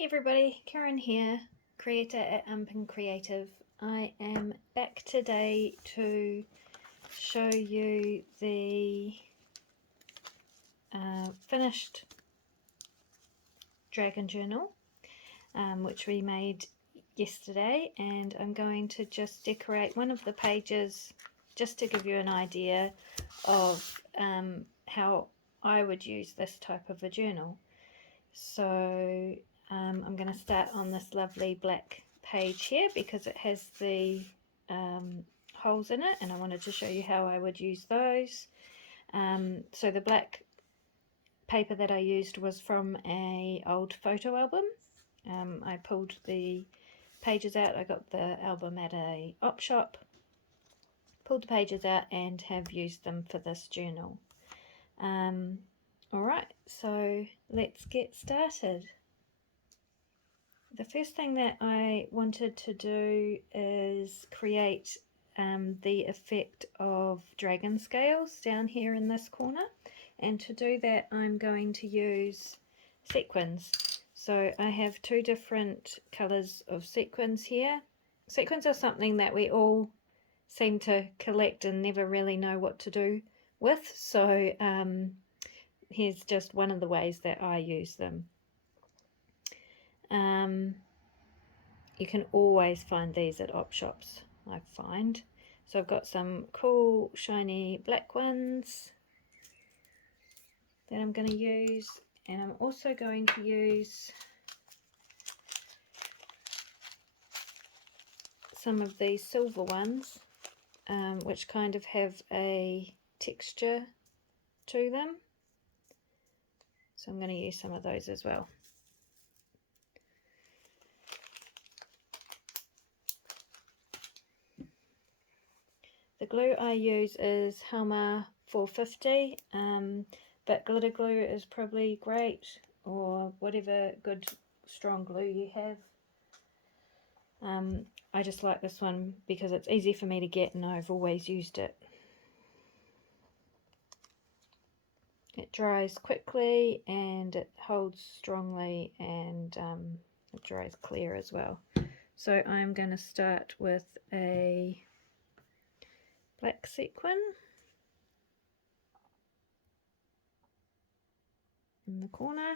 Hey everybody, Karen here, creator at Unpin Creative. I am back today to show you the finished dragon journal, which we made yesterday, and I'm going to just decorate one of the pages just to give you an idea of how I would use this type of a journal. So I'm going to start on this lovely black page here because it has the holes in it, and I wanted to show you how I would use those. So the black paper that I used was from an old photo album. I pulled the pages out. I got the album at a op shop, pulled the pages out and have used them for this journal. Alright, so let's get started. The first thing that I wanted to do is create the effect of dragon scales down here in this corner, and to do that I'm going to use sequins. So I have two different colours of sequins here. Sequins are something that we all seem to collect and never really know what to do with, so here's just one of the ways that I use them. You can always find these at op shops, I find. So I've got some cool shiny black ones that I'm going to use, and I'm also going to use some of these silver ones, which kind of have a texture to them. So I'm going to use some of those as well. The glue I use is Halma 450, but glitter glue is probably great, or whatever good strong glue you have. I just like this one because it's easy for me to get and I've always used it. It dries quickly and it holds strongly, and it dries clear as well. So I'm going to start with a black sequin in the corner.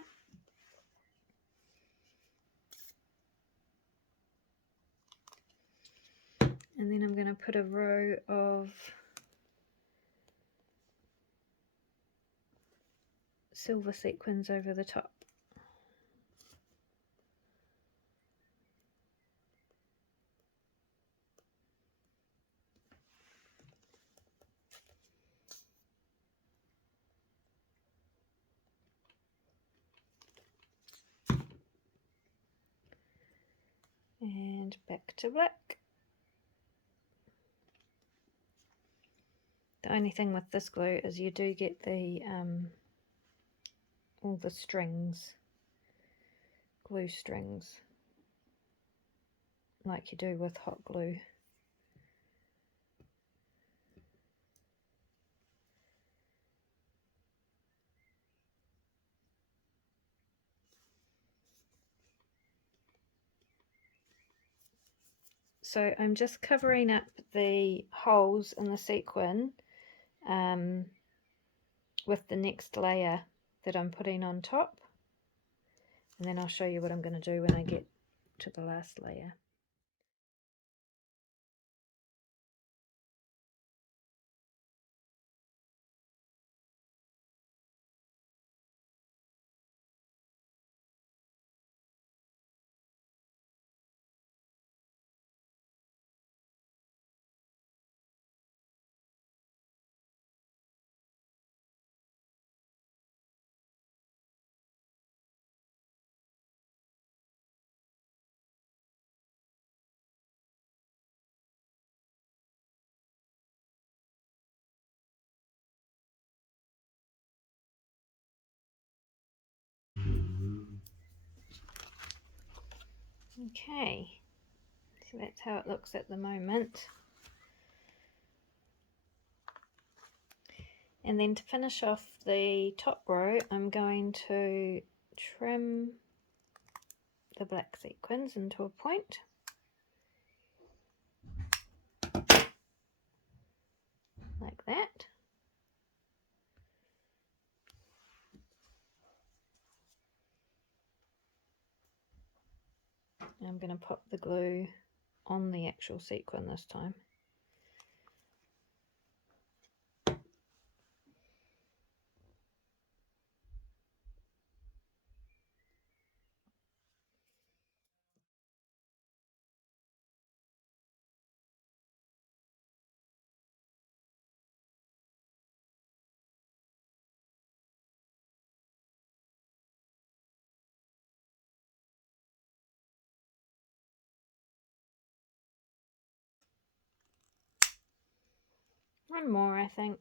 And then I'm going to put a row of silver sequins over the top. And back to black. The only thing with this glue is you do get the all the strings, glue strings, like you do with hot glue. So I'm just covering up the holes in the sequin with the next layer that I'm putting on top, and then I'll show you what I'm going to do when I get to the last layer. Okay, so that's how it looks at the moment. And then to finish off the top row, I'm going to trim the black sequins into a point. Like that. I'm going to pop the glue on the actual sequin this time. One more, I think.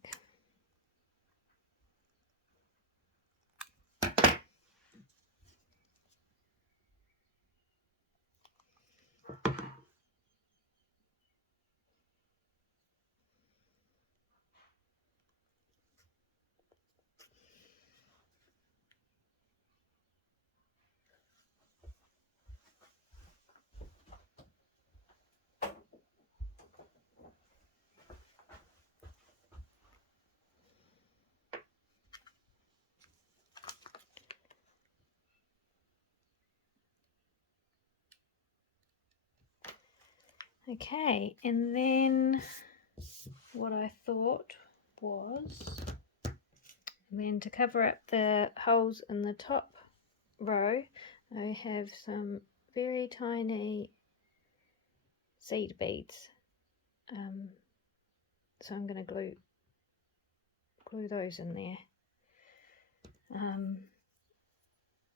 Okay, and then what I thought was, then to cover up the holes in the top row, I have some very tiny seed beads. So I'm going to glue those in there.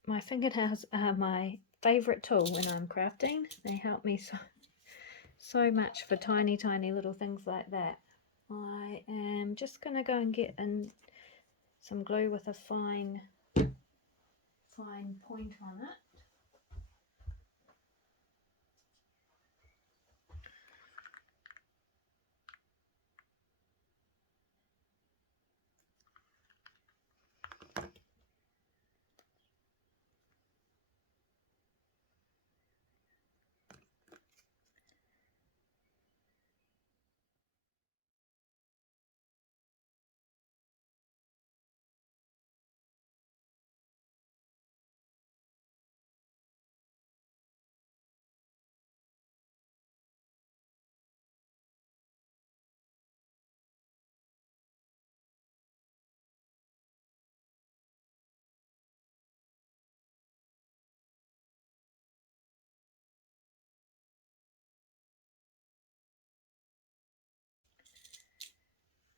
My fingernails are my favourite tool when I'm crafting. They help me so much for tiny little things like that. I am just going to go and get in some glue with a fine point on it.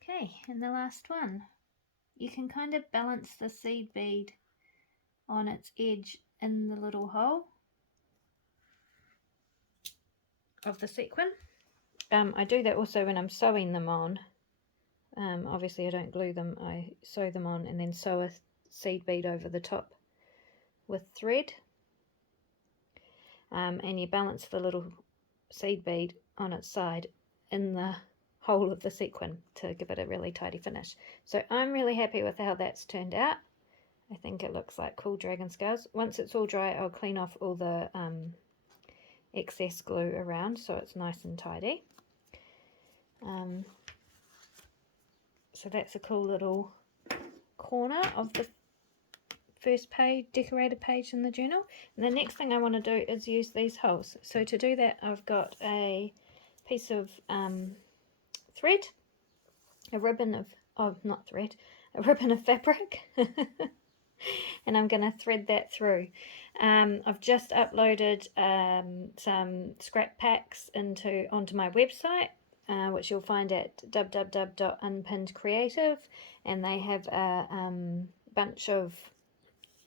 Okay, and the last one. You can kind of balance the seed bead on its edge in the little hole of the sequin. I do that also when I'm sewing them on. Obviously I don't glue them, I sew them on and then sew a seed bead over the top with thread. And you balance the little seed bead on its side in the hole of the sequin to give it a really tidy finish. So I'm really happy with how that's turned out. I think it looks like cool dragon scales. Once it's all dry, I'll clean off all the excess glue around so it's nice and tidy. So that's a cool little corner of the first page, decorated page in the journal. And the next thing I want to do is use these holes. So to do that, I've got a piece of thread, a ribbon of ribbon of fabric. And I'm going to thread that through. I've just uploaded some scrap packs onto my website, which you'll find at www.unpinnedcreative, and they have a bunch of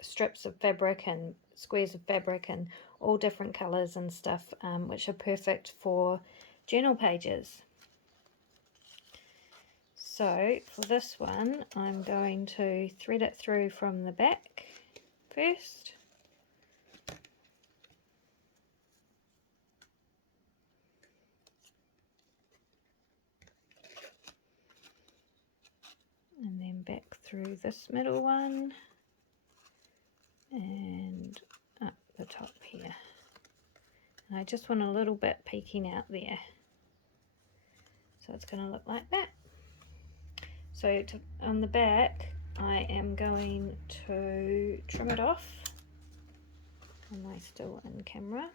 strips of fabric and squares of fabric and all different colours and stuff, which are perfect for journal pages. So for this one, I'm going to thread it through from the back first. And then back through this middle one and up the top here. And I just want a little bit peeking out there. So it's going to look like that. So on the back, I am going to trim it off. Am I still in camera?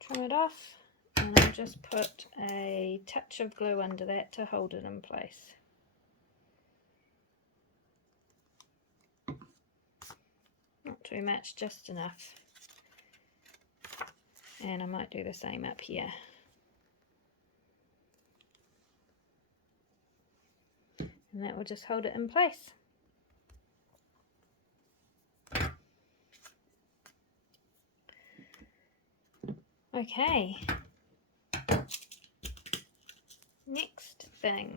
Trim it off, and I'll just put a touch of glue under that to hold it in place. Not too much, just enough. And I might do the same up here. And that will just hold it in place. Okay. Next thing.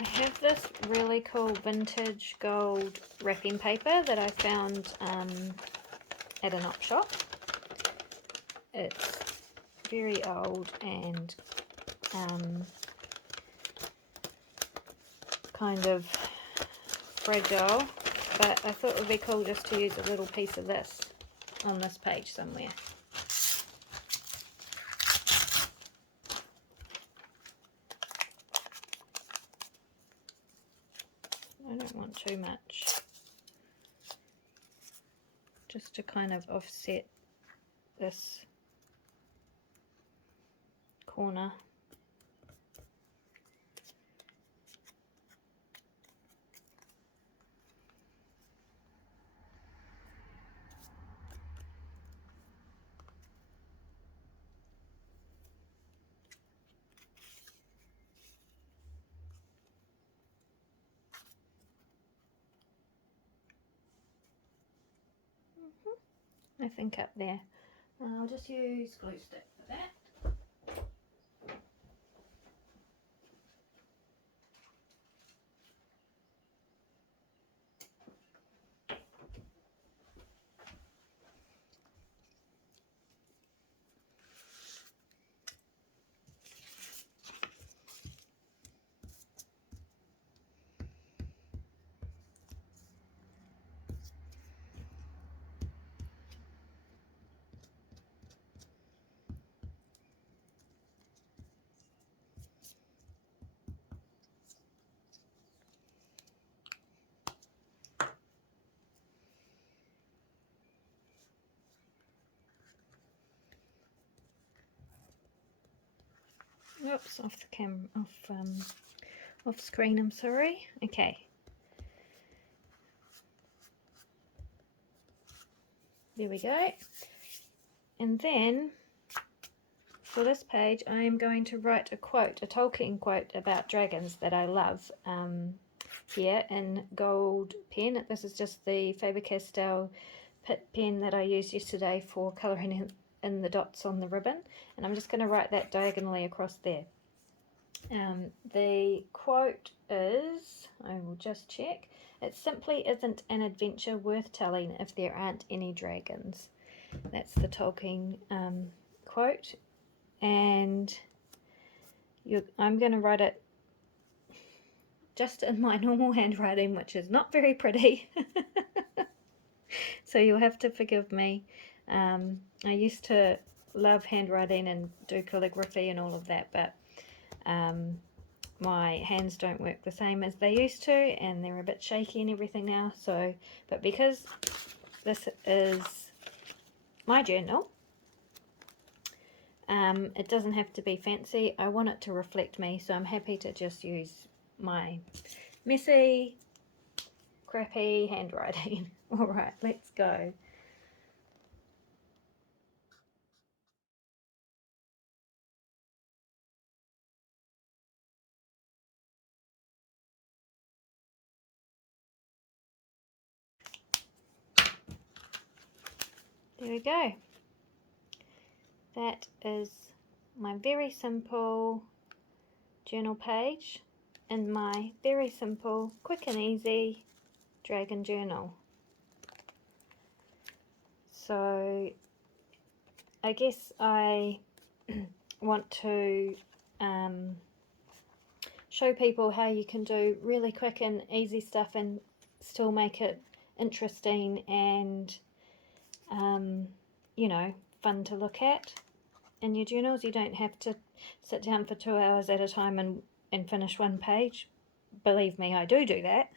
I have this really cool vintage gold wrapping paper that I found at an op shop. It's very old and kind of fragile, but I thought it would be cool just to use a little piece of this on this page somewhere. I don't want too much, just to kind of offset this corner. I think up there. I'll just use glue stick for that. Oops, off the cam, off screen. I'm sorry. Okay. There we go. And then for this page, I am going to write a quote, a Tolkien quote about dragons that I love. Here in gold pen. This is just the Faber-Castell Pitt pen that I used yesterday for colouring in the dots on the ribbon, and I'm just going to write that diagonally across there. The quote is, I will just check, it simply isn't an adventure worth telling if there aren't any dragons. That's the Tolkien quote, and I'm going to write it just in my normal handwriting, which is not very pretty. So you'll have to forgive me. I used to love handwriting and do calligraphy and all of that, but my hands don't work the same as they used to, and they're a bit shaky and everything now. So, but because this is my journal, it doesn't have to be fancy. I want it to reflect me, so I'm happy to just use my messy, crappy handwriting. All right, let's go. There we go. That is my very simple journal page in my very simple, quick and easy dragon journal. So I guess I want to show people how you can do really quick and easy stuff and still make it interesting and you know, fun to look at in your journals. You don't have to sit down for 2 hours at a time and finish one page. Believe me, I do that.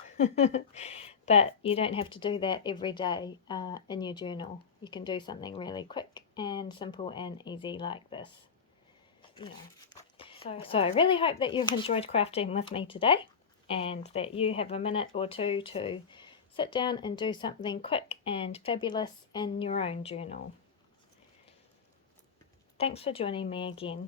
But you don't have to do that every day in your journal. You can do something really quick and simple and easy like this. You know. So I really hope that you've enjoyed crafting with me today, and that you have a minute or two to sit down and do something quick and fabulous in your own journal. Thanks for joining me again.